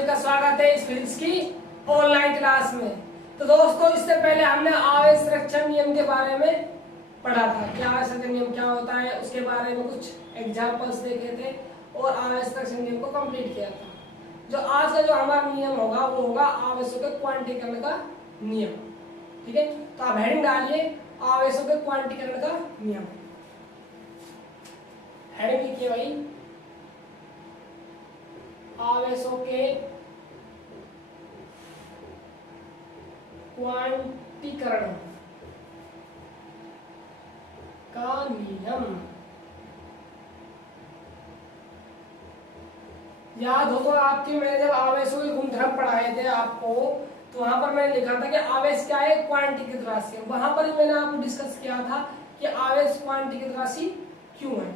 सभी का स्वागत है इस फिजिक्स की ऑनलाइन क्लास में। तो दोस्तों, इससे पहले हमने आवेश संरक्षण नियम के बारे में पढ़ा था कि आवेश संरक्षण नियम क्या होता है, उसके बारे में कुछ एग्जांपल्स देखे थे और आवेश संरक्षण नियम को कंप्लीट किया था। जो आज का जो हमारा नियम होगा वो होगा आवेशों के क्वांटीकरण का नियम। ठीक है, तो आप हेडिंग डालिए आवेशों के क्वांटीकरण का नियम। हेडिंग लिखिए भाई, आवेशों के क्वांटीकरण का नियम। याद होगा आपकी, मैंने जब आवेशों के गुणधर्म पढ़ाए थे आपको, तो वहां पर मैंने लिखा था कि आवेश क्या है, क्वांटीकृत राशि है। वहां पर ही मैंने आपको डिस्कस किया था कि आवेश क्वांटीकृत राशि क्यों है।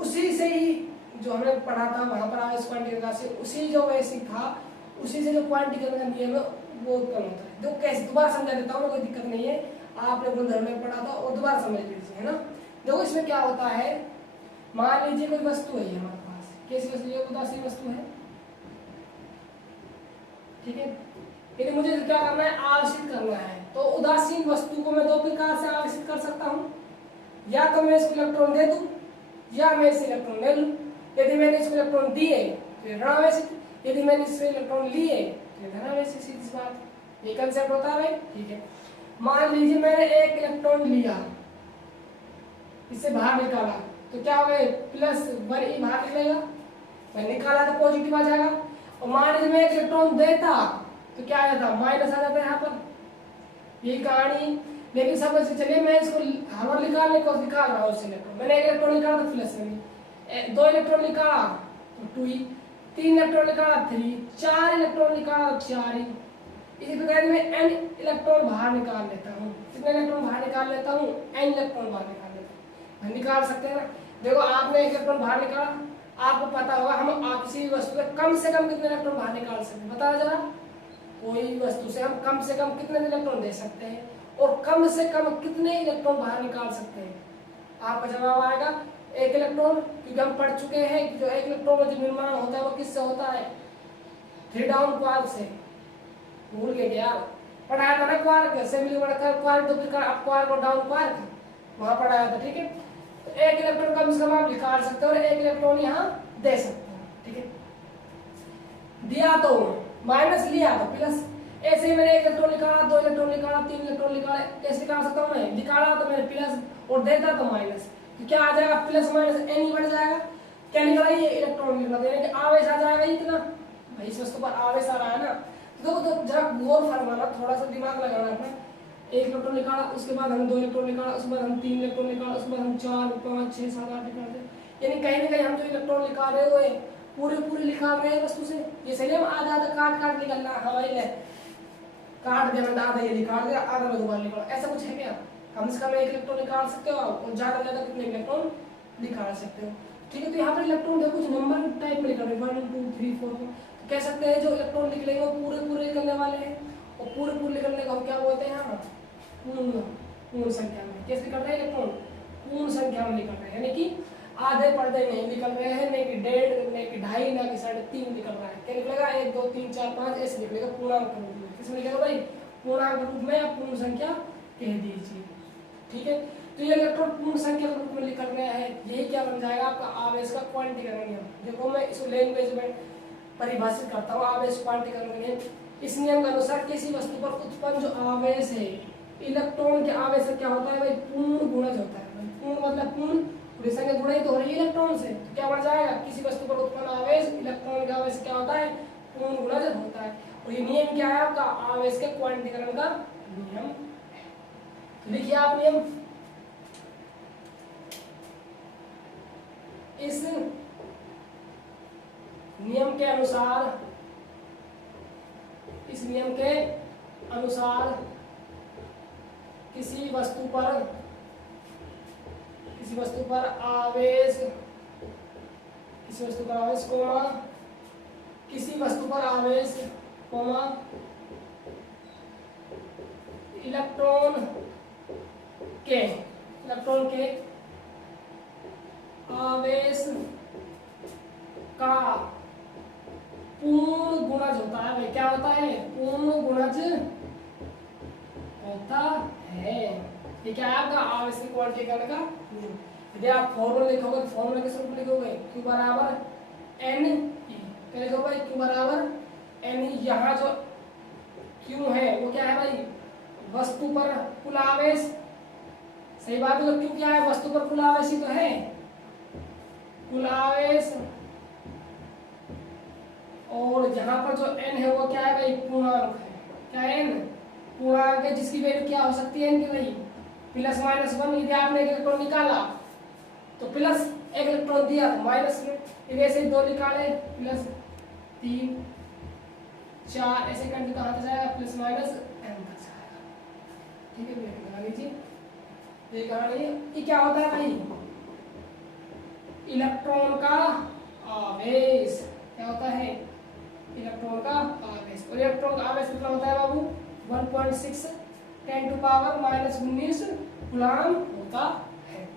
उसी से ही जो हमने पढ़ा था वहां पर आवेश क्वांटीकृत राशि, उसी जो बेसिक था उसी से जो क्वांटीकरण का नियम है वो उत्पन्न होता है। तो कैसे, दोबारा समझा देता हूँ, कोई दिक्कत नहीं है, आपने गुणधर्म में पढ़ा था और दोबारा समझ लीजिए, है ना। देखो इसमें क्या होता है, मान लीजिए कोई वस्तु है हमारे पास, कैसी वस्तु है, उदासीन वस्तु है। ठीक है, यदि मुझे क्या करना है, आवेशित करना है, तो उदासीन वस्तु को मैं दो प्रकार से आवेशित कर सकता हूँ। या तो मैं इसको इलेक्ट्रॉन दे दूं या मैं इससे इलेक्ट्रॉन ले लूं। यदि मैंने इसको इलेक्ट्रॉन दिए तो ये ऋणावेशित, यदि मैंने इससे इलेक्ट्रॉन लिए तो ये धनावेशित। सीधी सी बात, ये कंसेप्ट होता है। ठीक है, मान लीजिए मैंने एक इलेक्ट्रॉन लिया, इससे बाहर निकाला, तो क्या होगा, +1e बाहर निकलेगा। मैं निकाला तो पॉजिटिव आ जाएगा। और मान लीजिए मैं एक इलेक्ट्रॉन देता तो क्या आ जाता, माइनस आ जाता है यहाँ पर। ये कहानी, लेकिन समझ से चलिए मैं इसको हवा निकालने को निकाल रहा हूँ। इलेक्ट्रॉन मैंने एक इलेक्ट्रॉन निकाला तो +1, 2 इलेक्ट्रॉन निकाला तो 2e, 3 इलेक्ट्रॉन निकाला 3, 4 इलेक्ट्रॉन निकाला 4e। इसी प्रकार मैं n इलेक्ट्रॉन बाहर निकाल लेता हूँ। कितने इलेक्ट्रॉन बाहर निकाल लेता हूँ, n इलेक्ट्रॉन बाहर निकाल लेता हूँ। निकाल सकते हैं ना। देखो आपने एक इलेक्ट्रॉन बाहर निकाला, आपको पता होगा हम किसी वस्तु से कम कितने इलेक्ट्रॉन बाहर निकाल सकते हैं, बताओ जरा। कोई वस्तु से हम कम से कम कितने इलेक्ट्रॉन दे सकते हैं और कम से कम कितने इलेक्ट्रॉन बाहर निकाल सकते हैं। आपका जवाब आएगा 1 इलेक्ट्रॉन, क्योंकि हम पढ़ चुके हैं कि जो 1 इलेक्ट्रॉन का जो निर्माण होता है वो किससे होता है, 3 डाउन क्वार्क से। भूल गए यार, पढ़ाया था ना क्वार्क से मिलकर क्वार्क, तो फिर अब क्वार्क और डाउन क्वार्क वहां पढ़ाया था। ठीक है, तो 1 इलेक्ट्रॉन कम से कम आप निकाल सकते हो और 1 इलेक्ट्रॉन यहाँ दे सकते हो। ठीक है, दिया तो माइनस, लिया तो प्लस। ऐसे ही मैंने 1 इलेक्ट्रॉन निकाला, 2 इलेक्ट्रॉन निकाला, 3 इलेक्ट्रॉन निकाला, ऐसे निकाल सकता हूँ मैं। निकाला तो मैंने प्लस और देता तो माइनस, तो क्या आ जाएगा, प्लस माइनस n ही बढ़ जाएगा। क्या निकला, ये इलेक्ट्रॉन निकला, यानी कि आवेश आ जाएगा इतना। भाई इस वस्तु पर आवेश आ रहा है ना, तो जरा गौर फरमाना, थोड़ा सा दिमाग लगाना अपना। 1 इलेक्ट्रॉन निकाला, उसके बाद हम 2 इलेक्ट्रॉन निकाला, उसके बाद हम 3 इलेक्ट्रॉन निकाला, उसके बाद हम 4, 5, 6, 7, 8 निकालते। यानी कहीं ना कहीं हम जो इलेक्ट्रॉन निकाल रहे हो पूरे निकाल रहे हैं वस्तु से। ये सही है, आधा काट निकलना हमारे लिए, काट दिया मैंने, आधा ये निकाल दिया, आधा में दोबारा निकाला, ऐसा कुछ है क्या। कम से कम 1 इलेक्ट्रॉन निकाल सकते हो आप, और ज्यादा कितने इलेक्ट्रॉन निकाल सकते हो। ठीक है, तो यहाँ पर इलेक्ट्रॉन देखो कुछ नंबर टाइप में निकल रहे, 1 2 3 4 तो कह सकते हैं जो इलेक्ट्रॉन निकलेंगे वो पूरे निकलने वाले हैं। और पूरे निकलने को हम क्या बोलते हैं, यहाँ पूर्ण संख्या में। कैसे निकल रहे हैं इलेक्ट्रॉन, पूर्ण संख्या में निकल रहे हैं, यानी कि आधे पर्दे नहीं निकल रहे हैं, नहीं कि 1.5, नहीं कि 2.5, ना कि 3.5 निकल रहा है। क्या निकलेगा, 1 2 3 4 5 ऐसे निकलेगा पूर्णांक के रूप में। किसमें निकलेगा भाई, पूर्णांक के रूप में या पूर्ण संख्या कह दीजिए। ठीक है, तो ये इलेक्ट्रॉन पूर्ण संख्या के रूप में निकल रहे हैं, यही क्या बन जाएगा आपका आवेश का क्वांटीकरण नियम। देखो मैं इसको लैंग्वेज में परिभाषित करता हूँ, आवेश क्वांटीकरण नियम। इस नियम के अनुसार किसी वस्तु पर उत्पन्न जो आवेश है, इलेक्ट्रॉन के आवेश से क्या होता है भाई, पूर्ण गुणज होता है। पूर्ण मतलब पूर्ण, पूरी संख्या गुणा ही तो हो रही है इलेक्ट्रॉन से, तो क्या बढ़ जाएगा, किसी वस्तु पर उत्पन्न आवेश इलेक्ट्रॉन के आवेश क्या होता है, पूर्ण गुणज होता है। और ये नियम क्या है आपका, आवेश के क्वांटीकरण का नियम। लिखिए आप नियम, इस नियम के अनुसार, इस नियम के अनुसार किसी वस्तु पर आवेश, किसी वस्तु पर आवेश कोमा, किसी वस्तु पर आवेश कोमा इलेक्ट्रॉन के आवेश का पूर्ण गुणज क्या होता है, पूर्ण गुणज होता है। ये क्या है आपका आवश्यक क्वांटिटी करने का नियम। यदि आप फॉर्मूला लिखोगे तो फॉर्मूला किस रूप में लिखोगे, Q बराबर N E। क्या लिखोगे भाई, Q बराबर N E। यहाँ जो Q है वो क्या है भाई, वस्तु पर कुल आवेश। सही बात है, तो Q क्या है, वस्तु पर कुल आवेश ही तो है। कुल आवेश, और यहाँ पर जो n है वो क्या है भाई, पूर्णांक है। क्या है, n पूर्णांक है, जिसकी वैल्यू क्या हो सकती है n की भाई, प्लस माइनस वन। यदि आपने एक इलेक्ट्रॉन निकाला तो प्लस एक इलेक्ट्रॉन दिया तो माइनस में, फिर ऐसे दो निकाले प्लस 3 4, ऐसे करके कहाँ तक जाएगा, प्लस माइनस n तक जाएगा। ठीक है भैया, बना लीजिए। ये कहानी, ये क्या होता है भाई, इलेक्ट्रॉन का आवेश। क्या होता है, इलेक्ट्रॉन का आवेश। और इलेक्ट्रॉन का आवेश कितना होता है बाबू, 1.6 10 टू पावर -19 कूलम होता है।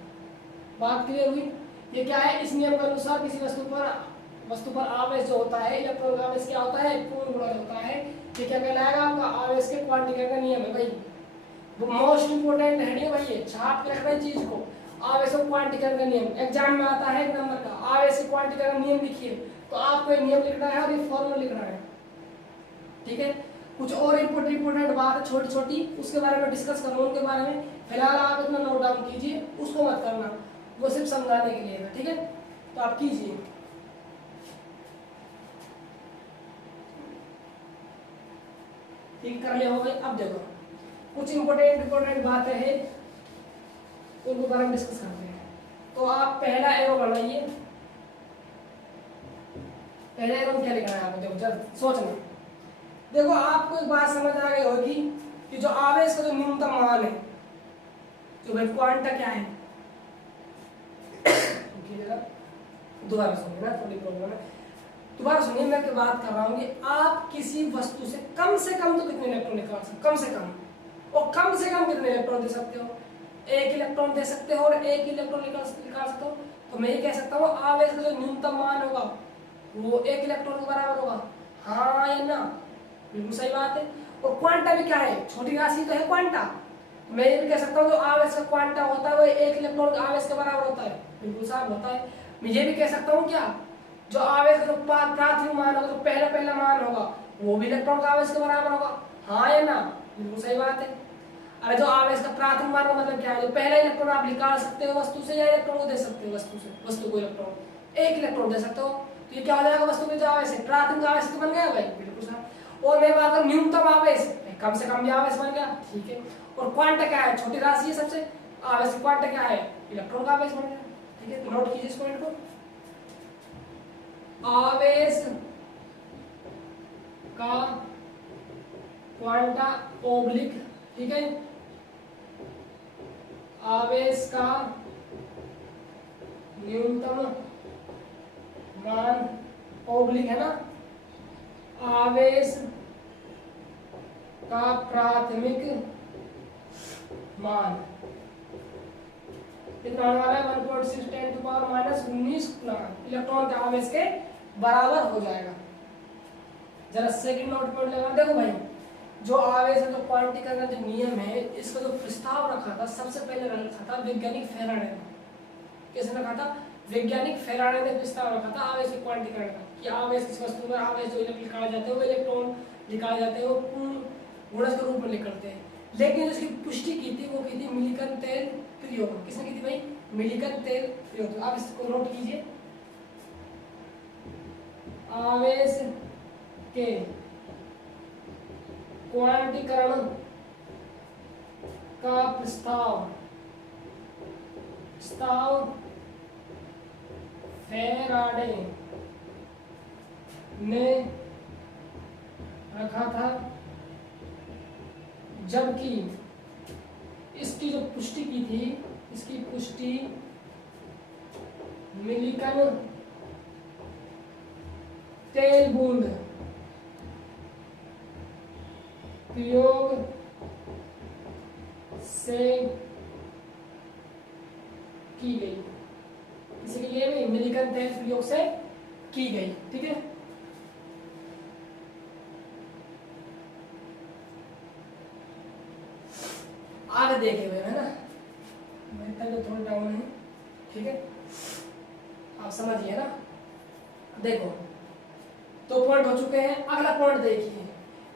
बात क्लियर हुई। ये क्या है, इस नियम के अनुसार किसी वस्तु पर आवेश जो होता है, इलेक्ट्रॉन का आवेश क्या होता है, पूर्ण गुणज होता है। ये क्या कहलाएगा, आपका आवेश के क्वांटिटी का नियम है भाई। मोस्ट इंपोर्टेंट हेडिंग भाई ये, छाप के रखना चीज को, आवेश और क्वांटिटी का नियम। एग्जाम में आता है 1 नंबर का, आवेश और क्वांटिटी का नियम लिखिए, तो आपको ये नियम लिखना है और ये फॉर्मूला लिखना है। ठीक है, कुछ और इंपोर्टेंट बात है छोटी छोटी, उसके बारे में डिस्कस करूंगा, उनके बारे में फिलहाल आप इतना नोट डाउन कीजिए, उसको मत करना, वो सिर्फ समझाने के लिए है। ठीक है, तो आप कीजिए। ठीक कर लिया होगा। अब देखो कुछ इंपोर्टेंट बातें हैं, उनके बारे में डिस्कस करते हैं। तो आप पहला एरो बनाइए। पहले एरो क्या लिखना है आपको, देखो जरा सोचना। देखो आपको एक बात समझ आ गई होगी कि जो आवेश का जो न्यूनतम मान है, जो भाई क्वांटा क्या है, दोबारा सुनिए ना, थोड़ी प्रॉब्लम है, दोबारा सुनिए। मैं क्या बात कर रहा हूँ कि आप किसी वस्तु से कम तो कितने इलेक्ट्रॉन निकाल सकते, कम से कम, और कम से कम कितने इलेक्ट्रॉन दे सकते हो, 1 इलेक्ट्रॉन दे सकते हो और 1 इलेक्ट्रॉन निकाल सकते हो। तो मैं ये कह सकता हूँ आवेश का जो न्यूनतम मान होगा वो 1 इलेक्ट्रॉन के बराबर होगा। हाँ या ना, बिल्कुल सही बात है। और क्वांटा भी क्या है, छोटी राशि तो है क्वांटा। मैं ये भी कह सकता हूँ जो आवेश का क्वांटा होता है वो 1 इलेक्ट्रॉन के आवेश के बराबर होता है, बिल्कुल साफ होता है। मैं ये भी कह सकता हूँ क्या, जो आवेश का जो प्राथमिक मान होगा, जो पहला मान होगा, वो भी इलेक्ट्रॉन का आवेश के बराबर होगा। हाँ या ना, बिल्कुल सही बात है। अरे जो आवेश का प्राथमिक मान का मतलब क्या है, जो पहला इलेक्ट्रॉन आप निकाल सकते हो वस्तु से, या इलेक्ट्रॉन को दे सकते हो वस्तु को इलेक्ट्रॉन, 1 इलेक्ट्रॉन दे सकते हो। तो ये क्या हो जाएगा, वस्तु में जो आवेश है, प्राथमिक आवेश तो बन गया भाई, बिल्कुल साफ। और मैं बात करूं न्यूनतम आवेश, कम से कम भी आवेश बन गया, ठीक है। और क्वांटा क्या है, छोटी राशि है सबसे, आवेश क्वांटा क्या है, इलेक्ट्रॉन का आवेश बन गया। ठीक है, तो नोट कीजिए इस पॉइंट को। आवेश का क्वांटा ओब्लिक, ठीक है, आवेश का न्यूनतम मान ओब्लिक है ना, आवेश का प्राथमिक मान कितना होने वाला है, 1.6 10 टू पावर -19 इलेक्ट्रॉन के आवेश के बराबर हो जाएगा। जरा सेकंड नोट पॉइंट लगा। देखो भाई, जो आवेश जो क्वांटिटी का जो नियम है, इसका जो प्रस्ताव रखा था, सबसे पहले रखा था वैज्ञानिक फेराडे ने। किसने रखा था, वैज्ञानिक फेराडे ने प्रस्ताव रखा था आवेश की क्वांटिटी का, कि आवेश किस वस्तु में आवेश जो निकाले जाते हैं, वो इलेक्ट्रॉन निकाले जाते हैं, वो पूर्ण गुणज के रूप में निकलते हैं। लेकिन इसकी पुष्टि की थी, वो की थी मिलिकन तेल प्रयोग। किसने की थी भाई, मिलिकन तेल प्रयोग। आप इसको नोट कीजिए। आवेश के क्वांटीकरण का प्रस्ताव फेराडे ने रखा था, जबकि इसकी जो पुष्टि की थी, इसकी पुष्टि मिलिकन तेल बूंद प्रयोग से की गई। किसी के लिए मिलिकन तेल प्रयोग से की गई, ठीक है। आगे देखे हुए है ना, मेरी तबीयत थोड़ी डाउन है, ठीक है, आप समझिए ना। देखो 2 पॉइंट हो चुके हैं। अगला पॉइंट देखिए,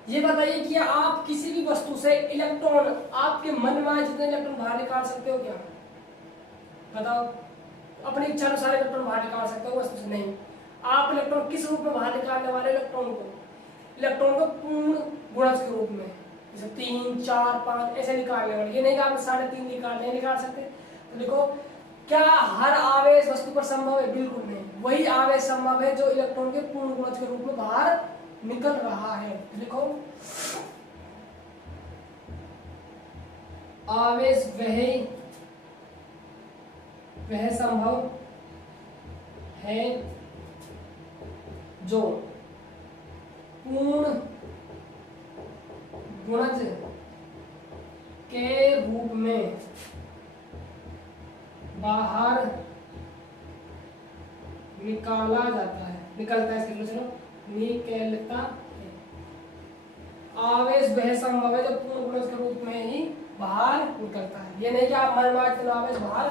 ये बताइए कि आप किसी भी वस्तु से इलेक्ट्रॉन आपके मन में आए जितने इलेक्ट्रॉन बाहर निकाल सकते हो क्या? बताओ, अपनी इच्छा अनुसार इलेक्ट्रॉन बाहर निकाल सकते हो वस्तु से? नहीं। आप इलेक्ट्रॉन किस रूप में बाहर निकालने वाले? इलेक्ट्रॉन को पूर्ण गुणज के रूप में, जैसे 3, 4, 5 ऐसे निकालने वाले। ये नहीं कि आप 3.5 निकाल सकते। तो देखो, क्या हर आवेश वस्तु पर संभव है? बिल्कुल नहीं। वही आवेश संभव है जो इलेक्ट्रॉन के पूर्ण गुणज के रूप में बाहर निकल रहा है। लिखो, आवेश वह संभव है जो पूर्ण गुणज के रूप में बाहर निकाला जाता है, निकलता है। निकलता है। आवेश वह संभव है जो पूर्ण गुणज के रूप में ही बाहर निकलता है। ये नहीं कि आप हर बार इतना आवेश बाहर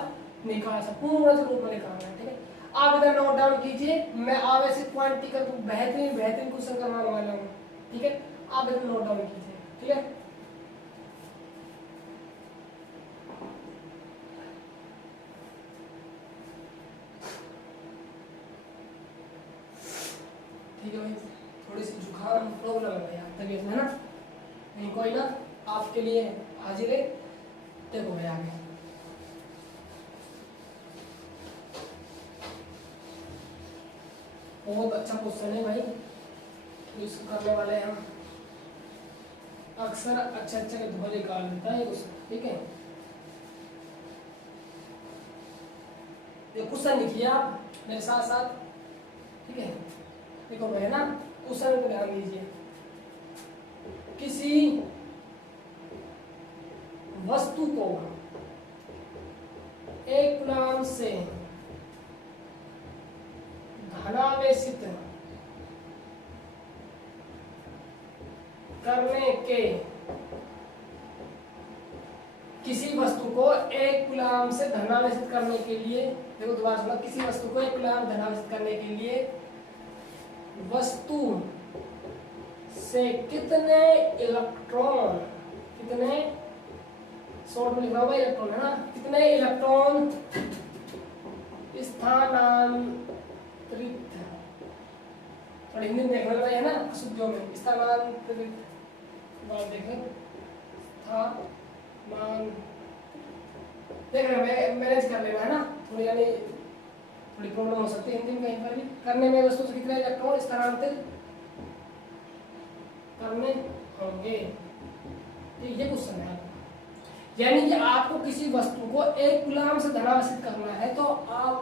निकाल सकते, पूर्ण गुणज के रूप में निकालना है, ठीक है। आप इधर नोट डाउन कीजिए, मैं आवेश की क्वांटिटी का बेहतरीन क्वेश्चन करवाने वाला हूँ, ठीक है। आप इधर नोट डाउन कीजिए, ठीक है। ठीक है भाई, थोड़ी सी जुकाम प्रॉब्लम है भैया, तबीयत में ना, नहीं कोई ना, आपके लिए हाजिर है। देखो भाई आगे, बहुत अच्छा क्वेश्चन है भाई, तो इसको करने वाले हैं हम। अक्सर अच्छे के धोखे निकाल देता है ये क्वेश्चन, ठीक है। ये क्वेश्चन लिखिए आप मेरे साथ साथ, ठीक है। देखो भाई ना, क्वेश्चन पे ध्यान दीजिए। किसी वस्तु को एक कूलम्ब से धनावेशित करने के, किसी वस्तु को एक कूलम्ब से धनावेशित करने के लिए, देखो दोबारा सुनो, किसी वस्तु को एक कूलम्ब धनावेशित करने के लिए वस्तु से कितने इलेक्ट्रॉन, कितने शॉर्ट में लिख रहा हूँ भाई, इलेक्ट्रॉन है ना, कितने इलेक्ट्रॉन स्थानांतरित, थोड़ी हिंदी में देखने लगा है ना, अशुद्धियों में, स्थानांतरित बात देखें, स्थानांतरित देख रहे हैं, मैनेज कर लेना है ना, थोड़ी यानी थोड़ी प्रॉब्लम हो सकती है हिंदी में कहीं पर भी करने में। वस्तु से कितने इलेक्ट्रॉन स्थानांतरित करने होंगे, ये क्वेश्चन है। यानी कि आपको किसी वस्तु को एक कूलम्ब से धनावेशित करना है, तो आप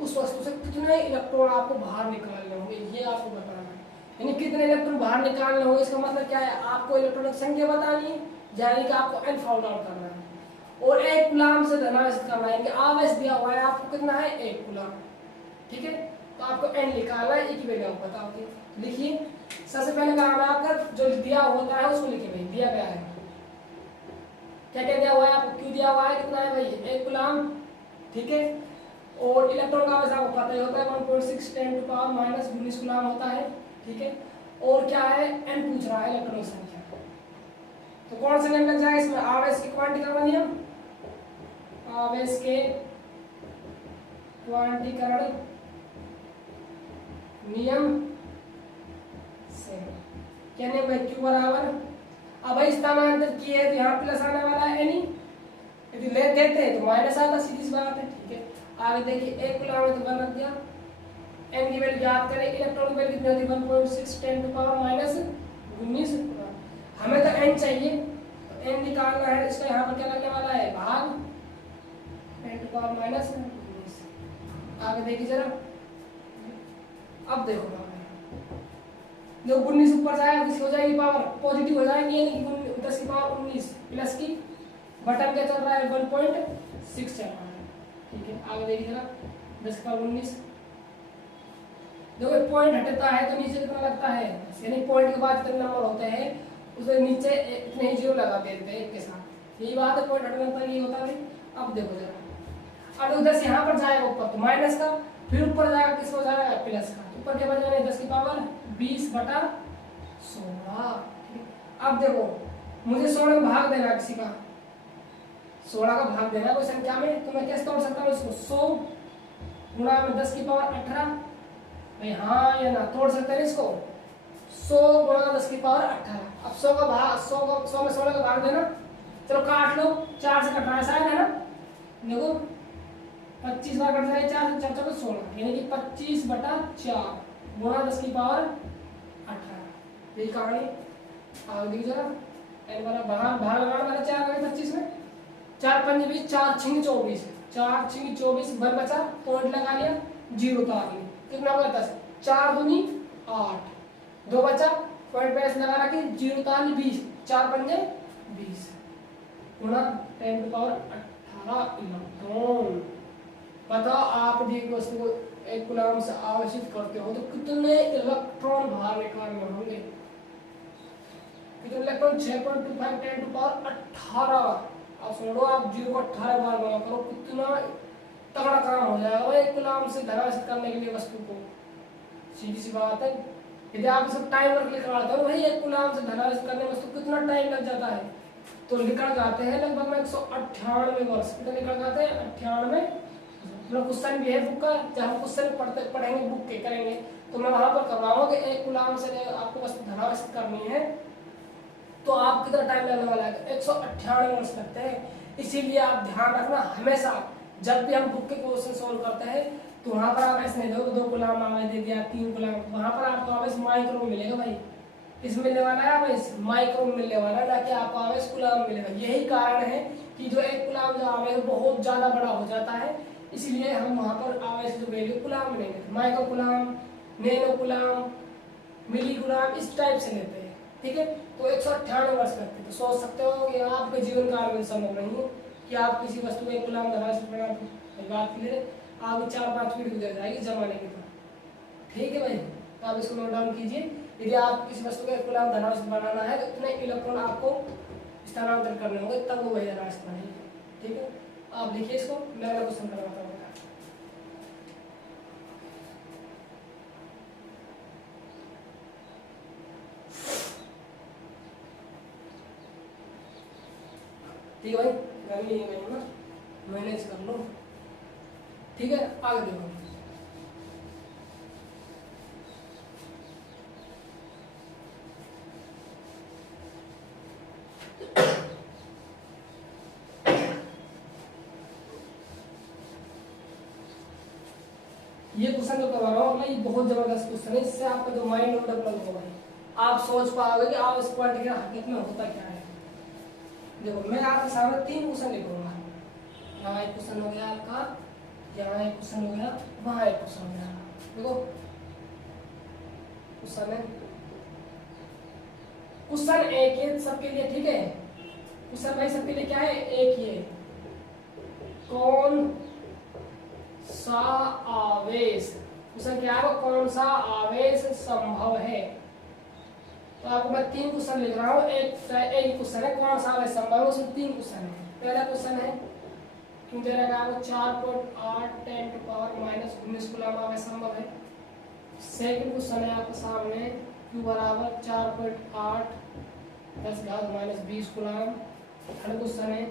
उस वस्तु से कितने इलेक्ट्रॉन आपको बाहर निकालने होंगे, ये आपको बताना है। यानी कितने इलेक्ट्रॉन बाहर निकालने होंगे, इसका मतलब क्या है, आपको इलेक्ट्रॉनिक संख्या बतानी है, यानी कि आपको n फाउंड आउट करना है, और एक कूलम्ब से धनावेशित करना है। आवेश दिया हुआ है आपको कितना है, 1 कूलम्ब, ठीक है। तो आपको n निकालना है, एक ही वैल्यू बताओ। लिखिए, सबसे पहले काम है आपका जो दिया होता है उसको लिखिए भाई, दिया गया है क्या क्या दिया हुआ है आपको, क्यों दिया हुआ है, कितना है भाई, 1 कूलम्ब, ठीक है। और इलेक्ट्रॉन का आवेश आपको पता ही होता है 1.6 × 10⁻19 कूलम्ब होता है, ठीक है। और क्या है, n पूछ रहा है इलेक्ट्रॉन की संख्या, तो कौन सा नियम लग जाएगा इसमें, आवेश के क्वांटीकरण नियम, आवेश के क्वांटीकरण नियम से क्या नियम है, Q बराबर, अब भाई स्थानांतरित किए तो यहाँ प्लस आने वाला है n, यदि ले देते हैं तो माइनस आता, सीधी सी बात है, ठीक है। आगे देखिए, 1 कूलम्ब में तो 1 रख दिया, n की वैल्यू याद करें, इलेक्ट्रॉन की वैल्यू कितनी होती है, 1.6 × 10⁻19। हमें तो n चाहिए, तो n निकालना है, इसका यहाँ पर क्या लगने वाला है, भाग 10⁻19। आगे देखिए जरा, अब देखो जो 19 ऊपर जाएगा किसी हो जाएगी पावर पॉजिटिव हो जाएगी, यानी 10 की पावर 19 प्लस की बटन क्या चल रहा है, 1.6 चल रहा है, ठीक है। आगे देखिए जरा, 10 की पावर 19, देखो पॉइंट हटता है तो नीचे कितना लगता है, यानी पॉइंट के बाद कितने नंबर होते हैं, उसके नीचे इतने ही जीरो लगा देते हैं एक के साथ, यही बात है, पॉइंट हटने पर ये होता है। अब देखो जरा, अब उधर से यहाँ पर जाएगा ऊपर तो माइनस का, फिर ऊपर जाएगा किसको जाएगा प्लस का, ऊपर क्या बच जाएगा 10 की पावर 20/16। अब देखो मुझे 16 में भाग देना किसी का, 16 का भाग देना कोई संख्या में, तो मैं कैसे तोड़ सकता हूँ इसको, 100 गुणा में 10 की पावर 18। भाई हाँ या ना, तोड़ सकते हैं इसको, 100 गुणा 10 की पावर 18। अब 100 का भाग, 100 में 16 का भाग देना, चलो काट लो, 4 से कटना ऐसा है ना, देखो 25 बार कट जाए 4 से 4 चलो 16, यानी कि 25/4 गुणा 10 की पावर 18। यही कहानी आगे देखिए जरा, एन वाला भाग लगाना वाला 4 का 25 में, 4 पंजे 20, 4 छिंग 24, 4 छिंग 24 वन बचा, पॉइंट लगा लिया, 0 उतार लिया, कितना हुआ 10, 4 दूनी 8, 2 बचा, पॉइंट पे ऐसे लगा रखी, 0 उतार ली 20, 4 पंजे 20 गुणा 10 की पावर 18 इलेक्ट्रॉन। बताओ आप एक वस्तु को एक कूलम से आवेशित करते हो तो कितने इलेक्ट्रॉन बाहर निकालने होंगे, कितने इलेक्ट्रॉन, 6.25 10 टू पावर 18। अब छोड़ो, आप 0 को 18 बार गुणा करो, कितना तगड़ा काम हो जाएगा एक कूलम से धनावेशित करने के लिए वस्तु को। सीधी सी बात है, यदि आप सब टाइम वर्क लिख रहा था भाई एक कूलम से धनावेशित करने में वस्तु कितना टाइम लग जाता है, तो निकल जाते हैं लगभग 198 वर्ष। कितने निकल जाते हैं 98। क्वेश्चन भी है बुक का, जब हम क्वेश्चन पढ़ेंगे बुक के करेंगे तो मैं वहां पर करवाऊंगा कि एक कूलम से आपको वस्तु धनावेशित करनी है तो आप कितना टाइम लगने वाला है, 198 वर्ष लगते हैं। इसीलिए आप ध्यान रखना हमेशा, जब भी हम बुक के क्वेश्चन सोल्व करते हैं तो वहां पर आप ऐसे नहीं दोगे 2 कूलम आवेश दे दिया 3 कूलम, वहां पर आपको आवेश माइक्रो में मिलेगा भाई। किस मिलने वाला है आवेश, माइक्रो में मिलने वाला है, ना कि आपको आवेश कूलम मिलेगा। यही कारण है कि जो एक कूलम जो आवेश बहुत ज्यादा बड़ा हो जाता है, इसलिए हम वहां पर आवेश जो वैल्यू कूलम में लेंगे, माइक्रो कूलम, नैनो कूलम, मिली कूलम, इस टाइप से लेते हैं। ठीक है, तो 198 वर्ष लगते हैं। तो सोच सकते हो कि आपके जीवन काल में संभव नहीं है कि आप किसी वस्तु में कूलम धनावेशित बना दो। बात क्लियर है, आगे 4-5 पीढ़ी गुजर जाएगी जमाने के बाद। ठीक है भाई, तो आप इसको नोट डाउन कीजिए। यदि आप किसी वस्तु का कूलम धनावेशित बनाना है तो इतने इलेक्ट्रॉन आपको स्थानांतरण करने होंगे, तब वो वही धनावेशित बनेगी। ठीक है, आप लिखिए इसको, मैं अगला क्वेश्चन करवाता हूँ। ठीक है भाई, गर्मी है ना, मैनेज कर लो। ठीक है, आगे देखो। ये क्वेश्चन जो करवा रहा हूँ मैं, ये बहुत जबरदस्त क्वेश्चन है, इससे आपका जो माइंड डेवलप होगा भाई, आप सोच पाओगे कि आप इस क्वांटिटी का हकीकत में होता क्या है। देखो मैं आपके सामने 3 क्वेश्चन लिखूंगा, यहाँ एक क्वेश्चन हो गया आपका, यहाँ एक क्वेश्चन हो गया, वहाँ एक क्वेश्चन हो गया। देखो क्वेश्चन है, क्वेश्चन एक ही सबके लिए। ठीक है, क्वेश्चन भाई सबके लिए क्या है, एक ही है, कौन सा आवेश, क्वेश्चन क्या है, कौन सा आवेश संभव है। तो आपको मैं 3 क्वेश्चन लिख रहा हूँ, एक क्वेश्चन है कौन सा आवेश संभव है, उसमें 3 क्वेश्चन है। पहला क्वेश्चन है क्यों दे रखा है, 4.8 10 टू पावर -19 कूलम आवेश संभव है। सेकंड क्वेश्चन है आपके सामने, Q बराबर 4.8 10⁻⁻20 कूलम। थर्ड क्वेश्चन है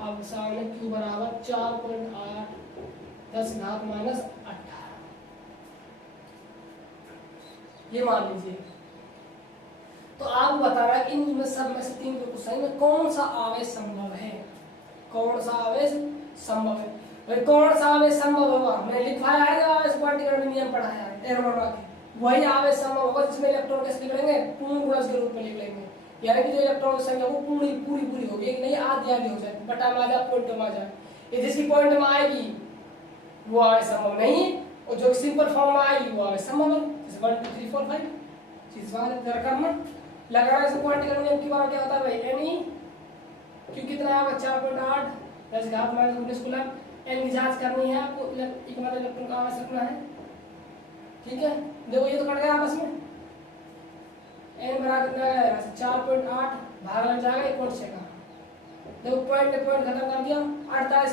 आपके सामने, Q बराबर 4.8 10⁻18। ये मान लीजिए। तो आप बताना इन सब में से 3 क्वेश्चन में कौन सा आवेश संभव है, कौन सा आवेश संभव है। भाई कौन सा आवेश संभव होगा, मैंने लिखवाया है जो आवेश क्वांटिटी में नियम पढ़ाया है एरोमोडा के, वही आवेश संभव होगा जिसमें इलेक्ट्रॉन कैसे लिख लेंगे, पूर्ण गुणज के रूप में लिख लेंगे। यानी कि जो इलेक्ट्रॉन की संख्या वो पूरी होगी, एक नहीं आधी हो जाएगी, बटा में आ जाए पॉइंट में आ जाए। ये जिसकी पॉइंट में आएगी वो आवेश संभव नहीं है, और जो सिंपल फॉर्म में आएगी वो आवेश संभव है। जैसे 1 2 3 4 5 चीज बात जरा करना लगाना। इस क्वांटिटी का नियम की बात क्या होता है भाई, एनी क्यों कितना है 4.8 10⁻⁻19 कूलम। एन की जांच करनी है आपको, एक बार इलेक्ट्रॉन का आवेश रखना है। ठीक है, देखो ये तो कट गया आपस में, एन बराबर कितना है 4.8 भाग लग जाएगा 1.6 का, देखो पॉइंट ने पॉइंट खत्म कर दिया, 48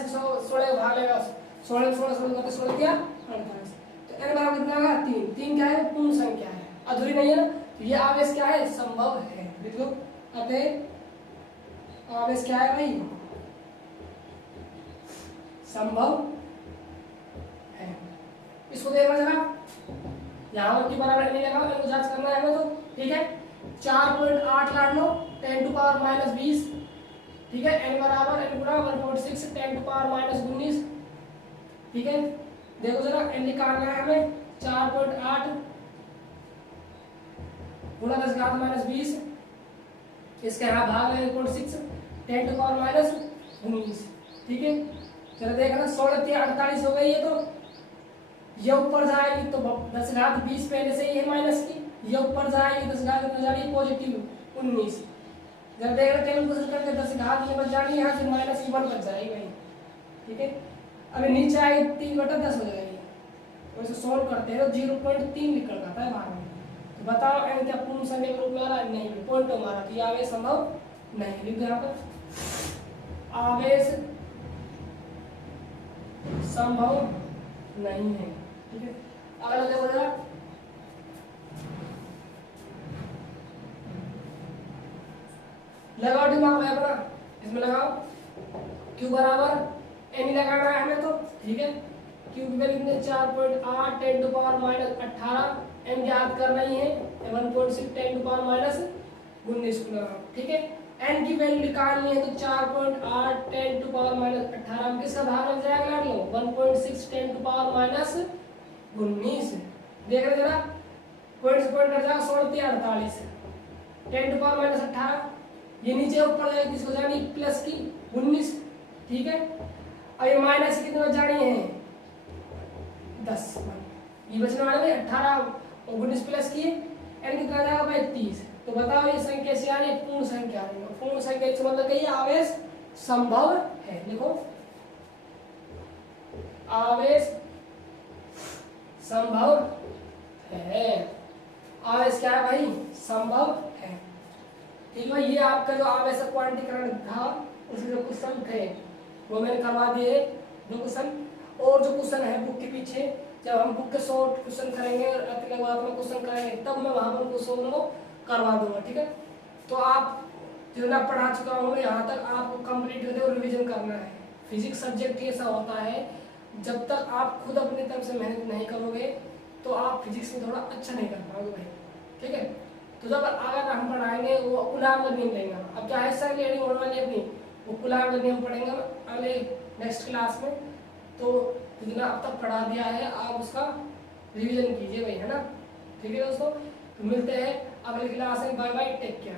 16 भाग लेगा, 16 16 16 करके 16 दिया 48। तो n बराबर कितना होगा 3। 3 क्या है, पूर्ण संख्या है, अधूरी नहीं है ना, तो ये आवेश क्या है, संभव है। देखो अतः आवेश क्या है भाई, संभव है। इसको देखना जरा, यहाँ पर की बराबर नहीं लगा, इनको जांच करना है हमें, तो ठीक है 4.8 लाट लो 10 टू पावर माइनस 20, ठीक है, n बराबर n गुणा 1.6 10 टू पावर माइनस 19, ठीक है। देखो जरा n निकालना है हमें, 4.8 गुणा 10 घात माइनस 20, इसके यहाँ भाग है 1.6 10 टू पावर माइनस 19, ठीक है। चलो देखना 16 3 48 हो गई है, तो ये ऊपर जाएगी तो 10 घात 20 पहले से ही है माइनस की, ये ऊपर जाएगी 10 घात में जाएगी पॉजिटिव 19। जब देख रहे कैलकुलेशन करके 10 घात ये बच जाएगी, यहाँ से माइनस 1 बच जाएगी भाई, ठीक है। अभी नीचे आएगी 3/10 हो जाएगी, वैसे सोल्व करते हैं तो 0.3 निकल जाता है बाहर में। तो बताओ n क्या पूर्ण संख्या के रूप में आ रहा है, नहीं पॉइंट हमारा, तो ये आवेश संभव नहीं। लिख दो यहाँ पर, आवेश संभव नहीं है, ठीक है। अगला देखो जरा, लगाओ दिमाग में अपना, इसमें लगाओ q बराबर n ही लगाना है हमें, तो ठीक है q की वैल्यू कितने 4.8 10 टू पावर माइनस 18, n याद करना ही है 1.6 10 टू पावर माइनस 19 को लगाओ, ठीक है। n की वैल्यू निकालनी है तो 4.8 10 टू पावर माइनस 18 में किसका भाग लग जाएगा, लो 1.6 10 टू पावर माइनस 19। देख रहे जरा, पॉइंट से पॉइंट कट जाएगा 16 48 10 टू पावर माइनस 18, ये नीचे ऊपर जाएगी किसको जानी प्लस की 19, ठीक है। अब ये माइनस कितने बच जानी है 10, ये बचने वाले भाई 18 और 19 प्लस की n कितना जाएगा भाई 30। तो बताओ ये संख्या से आ रही है, पूर्ण संख्या आ रही है, पूर्ण संख्या इसका मतलब कहिए आवेश संभव है। देखो आवेश संभव है, आवेश क्या है भाई, संभव है, ठीक है। ये आपका जो आवेश क्वांटीकरण था उसके जो क्वेश्चन थे वो मैंने करवा दिए दो क्वेश्चन, और जो क्वेश्चन है बुक के पीछे, जब हम बुक के शॉर्ट क्वेश्चन करेंगे और अगले बार में क्वेश्चन करेंगे तब मैं वहां पर क्वेश्चन को करवा दूंगा, ठीक है। तो आप जितना पढ़ा चुका हूँ यहाँ तक आपको कंप्लीट करके और रिवीजन करना है। फिजिक्स सब्जेक्ट ऐसा होता है, जब तक आप खुद अपनी तरफ से मेहनत नहीं करोगे तो आप फिजिक्स में थोड़ा अच्छा नहीं कर पाओगे भाई, ठीक है। तो जब अगर हम पढ़ाएंगे वो कुलाम का नियम लेंगे, अब क्या है सर लेनी होने वाली अपनी, वो कुलाम का नियम पढ़ेंगे अगले नेक्स्ट क्लास में। तो जितना अब तक पढ़ा दिया है आप उसका रिवीजन कीजिए भाई, है ना, ठीक है दोस्तों। तो मिलते हैं अगली क्लास में, बाय बाय, टेक केयर।